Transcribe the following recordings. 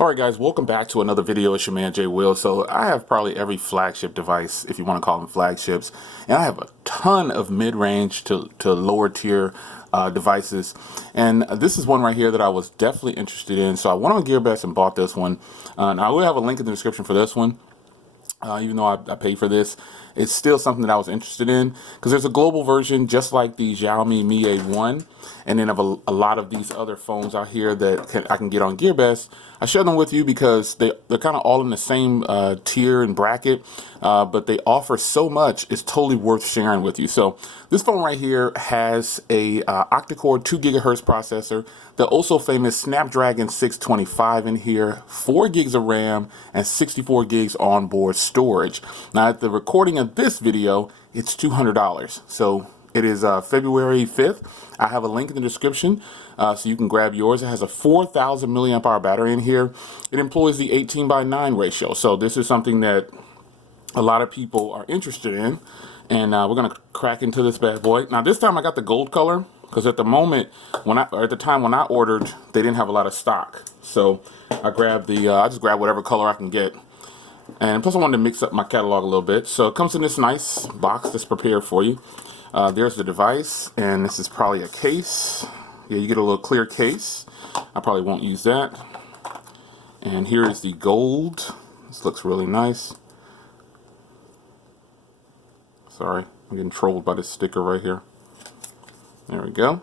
Alright guys, welcome back to another video. It's your man Jay Will. So I have probably every flagship device, if you want to call them flagships, and I have a ton of mid-range to lower tier devices, and this is one right here that I was definitely interested in. So I went on GearBest and bought this one. Now I will have a link in the description for this one. Even though I paid for this, it's still something that I was interested in because there's a global version just like the Xiaomi Mi A1, and then of a lot of these other phones out here that I can get on GearBest. I share them with you because they're kind of all in the same tier and bracket, but they offer so much, it's totally worth sharing with you. So this phone right here has a octa-core 2 gigahertz processor, the also famous Snapdragon 625 in here, 4 gigs of RAM, and 64 gigs onboard storage. Now at the recording of this video, it's $200. So it is February 5th. I have a link in the description so you can grab yours. It has a 4,000 milliamp hour battery in here. It employs the 18:9 ratio. So this is something that a lot of people are interested in, and we're gonna crack into this bad boy. Now this time I got the gold color because at the moment at the time when I ordered, they didn't have a lot of stock. So I grabbed I just grabbed whatever color I can get. And plus I wanted to mix up my catalog a little bit. So it comes in this nice box that's prepared for you. There's the device, and this is probably a case. Yeah, you get a little clear case. I probably won't use that. And here is the gold. This looks really nice. Sorry, I'm getting trolled by this sticker right here. There we go.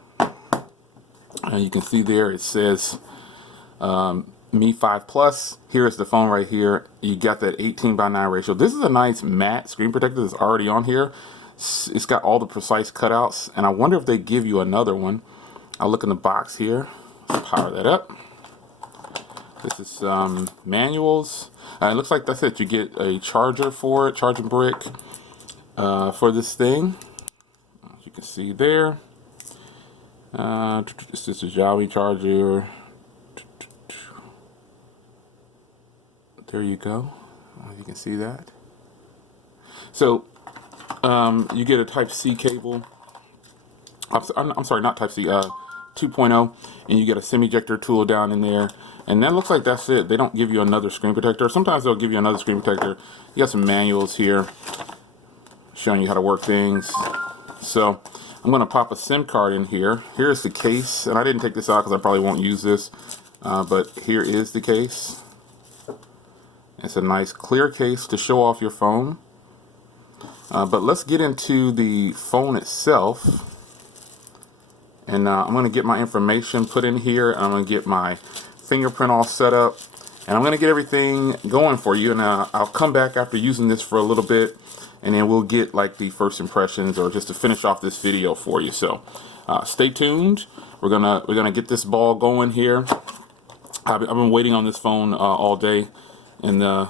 And you can see there it says Mi 5 Plus. Here's the phone right here. You got that 18:9 ratio. This is a nice matte screen protector that's already on here. It's got all the precise cutouts, and I wonder if they give you another one. I'll look in the box here. Let's power that up. This is manuals. It looks like that's it. You get a charger for it, charging brick for this thing. As you can see there. This is a Xiaomi charger. There you go. You can see that. So you get a Type-C cable. I'm sorry, not Type-C, 2.0, and you get a semi-ejector tool down in there. And that looks like that's it. They don't give you another screen protector. Sometimes they'll give you another screen protector. You got some manuals here showing you how to work things. So I'm going to pop a SIM card in here. Here's the case, and I didn't take this out because I probably won't use this, but here is the case. It's a nice clear case to show off your phone. But let's get into the phone itself. And I'm going to get my information put in here. I'm going to get my fingerprint all set up. And I'm going to get everything going for you. And I'll come back after using this for a little bit. And then we'll get like the first impressions or just to finish off this video for you. So stay tuned. We're gonna get this ball going here. I've been waiting on this phone all day. And I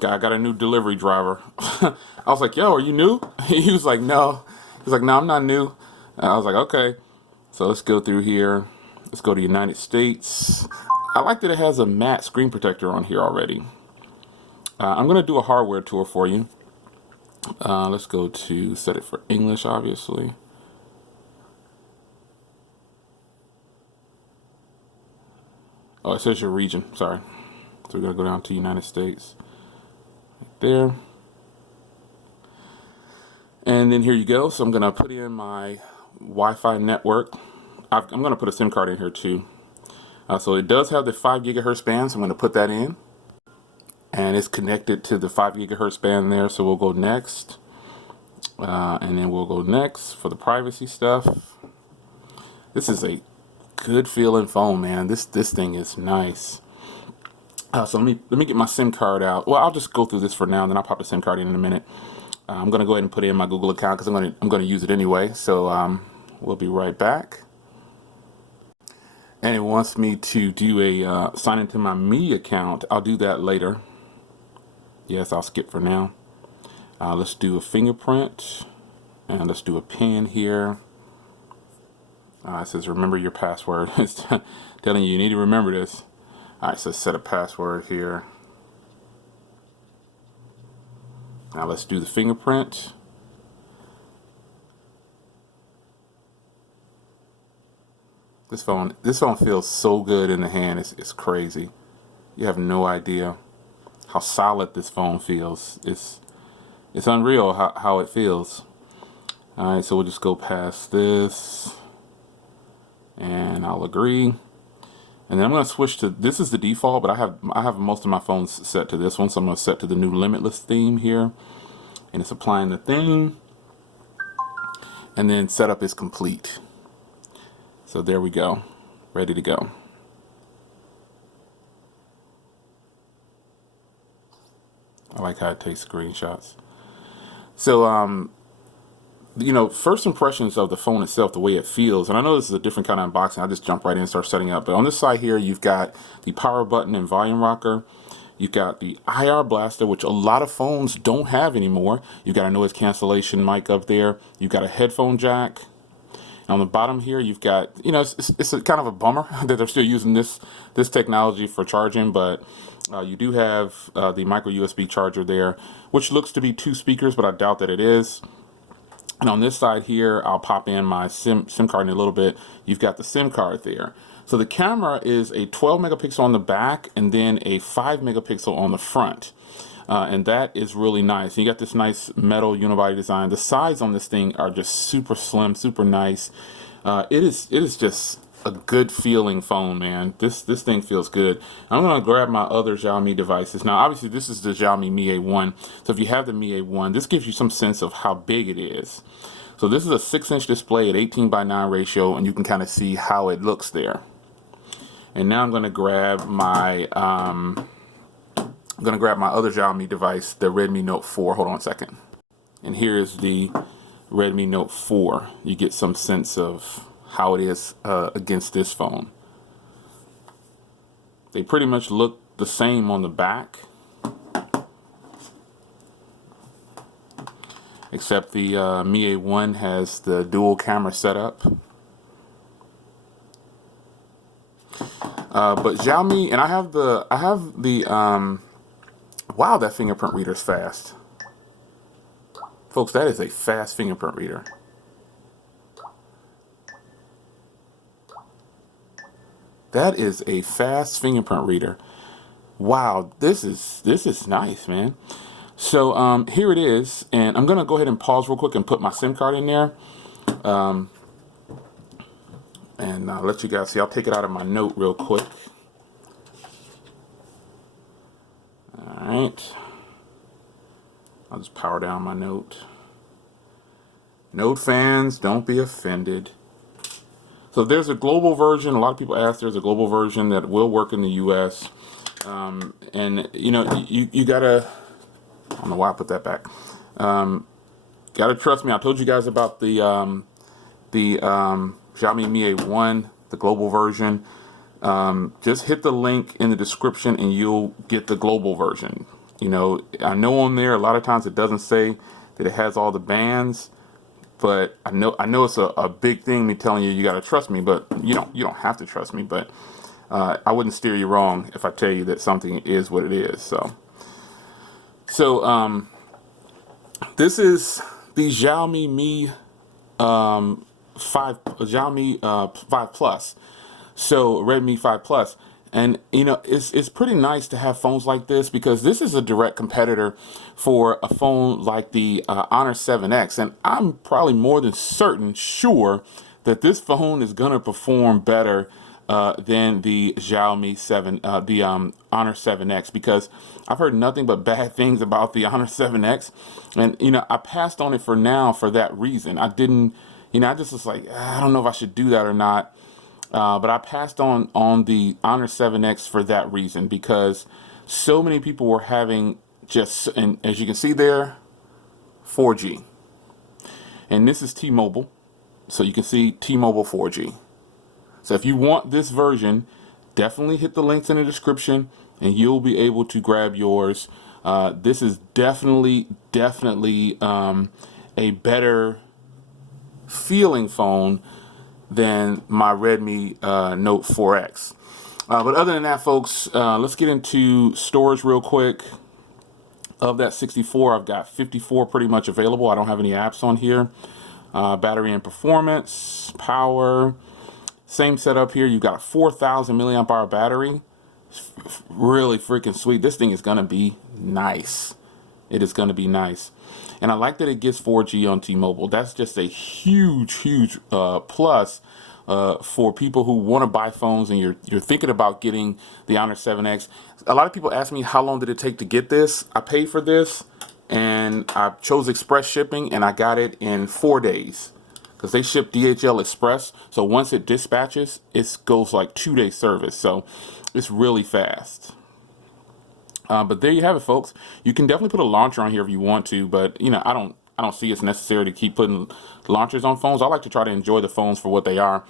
got a new delivery driver. I was like, yo, are you new? He was like, no. He's like, no, I'm not new. I was like, okay. So let's go through here. Let's go to United States. I like that it has a matte screen protector on here already. I'm going to do a hardware tour for you. Let's go to set it for English, obviously. Oh, it says your region. Sorry. So we're going to go down to United States. Right there. And then here you go. So I'm going to put in my Wi-Fi network. I'm going to put a SIM card in here too. So it does have the 5 gigahertz band, so I'm going to put that in. And it's connected to the 5 gigahertz band there, so we'll go next. And then we'll go next for the privacy stuff. This is a good feeling phone, man. This thing is nice. So let me get my SIM card out. Well, I'll just go through this for now, and then I'll pop the SIM card in a minute. I'm going to go ahead and put in my Google account because I'm going to use it anyway. So we'll be right back. And it wants me to do a sign into my Mi account. I'll do that later. Yes, I'll skip for now. Let's do a fingerprint, and let's do a pin here. It says remember your password. It's telling you need to remember this. All right, so set a password here. Now let's do the fingerprint. This phone feels so good in the hand. It's crazy. You have no idea how solid this phone feels. It's unreal how it feels. All right, so we'll just go past this, and I'll agree. And then I'm going to switch to, this is the default, but I have most of my phones set to this one, so I'm going to set to the new Limitless theme here, and it's applying the theme, and then setup is complete. So there we go, ready to go. I like how it takes screenshots. So, you know, first impressions of the phone itself, the way it feels, and I know this is a different kind of unboxing. I just jump right in and start setting up. But on this side here, you've got the power button and volume rocker. You've got the IR blaster, which a lot of phones don't have anymore. You've got a noise cancellation mic up there. You've got a headphone jack. And on the bottom here, you've got, you know, it's a kind of a bummer that they're still using this technology for charging, but you do have the micro USB charger there, which looks to be 2 speakers, but I doubt that it is. And on this side here, I'll pop in my SIM card in a little bit. You've got the SIM card there. So the camera is a 12 megapixel on the back and then a 5 megapixel on the front. And that is really nice. You got this nice metal unibody design. The sides on this thing are just super slim, super nice. It is just a good feeling phone, man. This thing feels good. I'm gonna grab my other Xiaomi devices. Now, obviously, this is the Xiaomi Mi A1. So if you have the Mi A1, this gives you some sense of how big it is. So this is a 6-inch display at 18:9 ratio, and you can kind of see how it looks there. And now I'm gonna grab my other Xiaomi device, the Redmi Note 4. Hold on a second. And here is the Redmi Note 4. You get some sense of how it is against this phone. They pretty much look the same on the back, except the Mi A1 has the dual camera setup. But Xiaomi, and I have the wow, that fingerprint reader is fast. Folks, that is a fast fingerprint reader. That is a fast fingerprint reader. Wow, this is nice, man. So here it is, and I'm gonna go ahead and pause real quick and put my SIM card in there, and let you guys see. I'll take it out of my Note real quick. All right, I'll just power down my Note. Note fans, don't be offended. So there's a global version. A lot of people ask, there's a global version that will work in the US. And you know, you gotta, I don't know why I put that back. Gotta trust me. I told you guys about the Xiaomi Mi A1, the global version. Just hit the link in the description and you'll get the global version. You know, I know on there a lot of times it doesn't say that it has all the bands, but I know it's a big thing, me telling you gotta trust me, but you don't have to trust me, but I wouldn't steer you wrong if I tell you that something is what it is. So this is the Xiaomi Mi 5 Plus. So Redmi 5 Plus. And you know, it's pretty nice to have phones like this, because this is a direct competitor for a phone like the Honor 7X, and I'm probably more than sure that this phone is gonna perform better than the Xiaomi Honor 7X, because I've heard nothing but bad things about the Honor 7X, and you know, I passed on it for now for that reason. I didn't, you know, I just was like, I don't know if I should do that or not. But I passed on the Honor 7X for that reason, because so many people were having just, and as you can see there, 4G. And this is T-Mobile, so you can see T-Mobile 4G. So if you want this version, definitely hit the links in the description and you'll be able to grab yours. This is definitely a better feeling phone than my Redmi Note 4X. But other than that, folks, let's get into storage real quick. Of that 64, I've got 54 pretty much available. I don't have any apps on here. Battery and performance, power, same setup here. You've got a 4,000 milliamp hour battery. Really freaking sweet. This thing is gonna be nice. It is gonna be nice. And I like that it gets 4G on T-Mobile. That's just a huge plus for people who want to buy phones and you're thinking about getting the Honor 7X. A lot of people ask me how long did it take to get this. I paid for this and I chose express shipping and I got it in 4 days because they ship DHL Express. So once it dispatches, it goes like 2-day service. So it's really fast. But there you have it, folks. You can definitely put a launcher on here if you want to, but you know, I don't see it's necessary to keep putting launchers on phones. I like to try to enjoy the phones for what they are.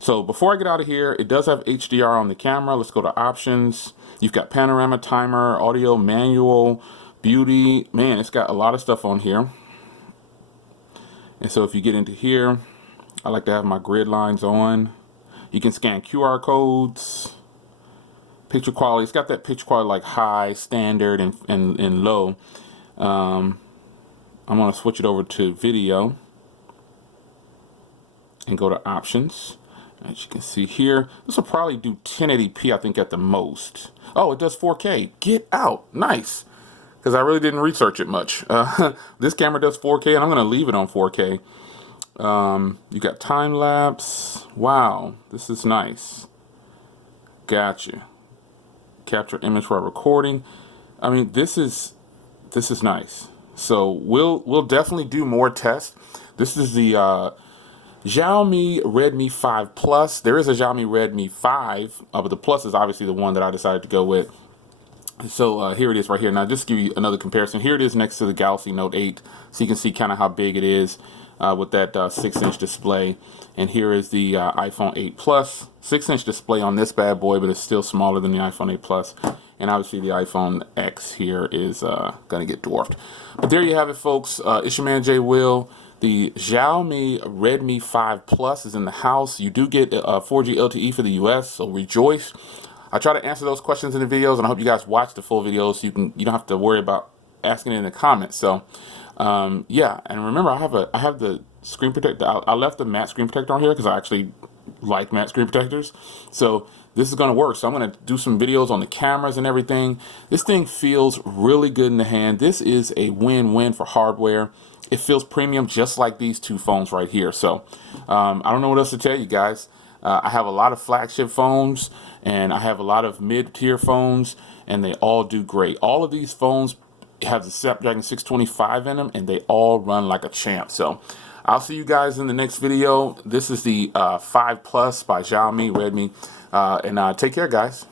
So before I get out of here, it does have HDR on the camera. Let's go to options. You've got panorama, timer, audio, manual, beauty. Man, it's got a lot of stuff on here. And so if you get into here, I like to have my grid lines on. You can scan QR codes. Picture quality, it's got that picture quality like high, standard, and low. I'm going to switch it over to video and go to options. As you can see here, this will probably do 1080p, I think, at the most. Oh, it does 4K. Get out. Nice. Because I really didn't research it much. This camera does 4K, and I'm going to leave it on 4K. You got time lapse. Wow, this is nice. Gotcha. Capture image while recording. I mean, this is nice. So we'll definitely do more tests. This is the Xiaomi Redmi 5 Plus. There is a Xiaomi Redmi 5, but the Plus is obviously the one that I decided to go with. So here it is right here. Now just give you another comparison. Here it is next to the Galaxy Note 8, so you can see kind of how big it is with that 6-inch display. And here is the iPhone 8 Plus, 6-inch display on this bad boy, but it's still smaller than the iPhone 8 Plus. And obviously the iPhone X here is going to get dwarfed. But there you have it, folks. It's your man Jay Will. The Xiaomi Redmi 5 Plus is in the house. You do get 4G LTE for the US, so rejoice. I try to answer those questions in the videos, and I hope you guys watch the full videos so you don't have to worry about asking it in the comments. So yeah, and remember I have the screen protector. I left the matte screen protector on here because I actually like matte screen protectors. So this is going to work. So I'm going to do some videos on the cameras and everything. This thing feels really good in the hand. This is a win-win for hardware. It feels premium just like these two phones right here. So I don't know what else to tell you guys. I have a lot of flagship phones and I have a lot of mid-tier phones, and they all do great. All of these phones have the Snapdragon 625 in them, and they all run like a champ. So I'll see you guys in the next video. This is the 5 Plus by Xiaomi Redmi, and take care, guys.